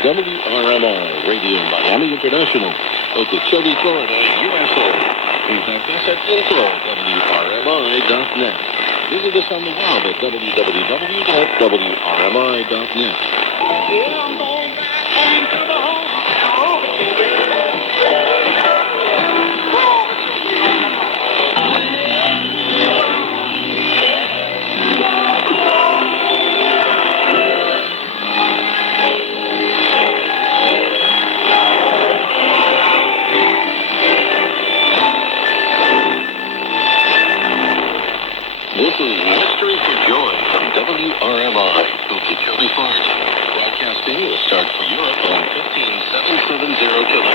WRMI Radio Miami International, Okeechobee, Florida, USA. Contact us at info@wrmi.net. Visit us on the web at www.wrmi.net. Yeah, I'm going back home to the home. This is Mystery for Joy from WRMI, Okeechobee, Florida. Broadcasting will start for Europe on 15770 kHz.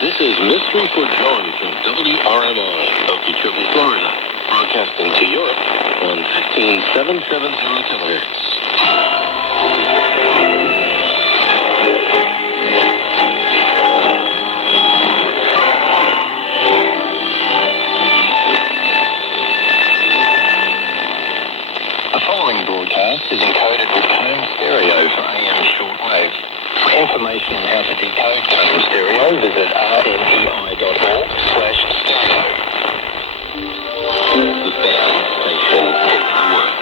This is Mystery for Joy from WRMI, Okeechobee, Florida. Broadcasting to Europe on 15770 kHz. The following broadcast is encoded with comb stereo for AM shortwave. For information on how to decode comb stereo, visit rmei.org/stereo. The best station in the world.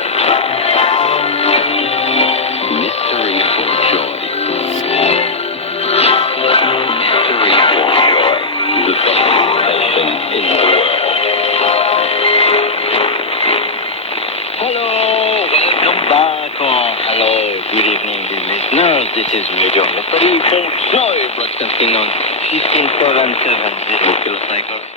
Mystery for Joy. Mystery for Joy. The best station in the world. Hello, welcome back. Hello, good evening, dear listeners. This is Radio Mystery for Joy, broadcasting on 15770 kilocycles.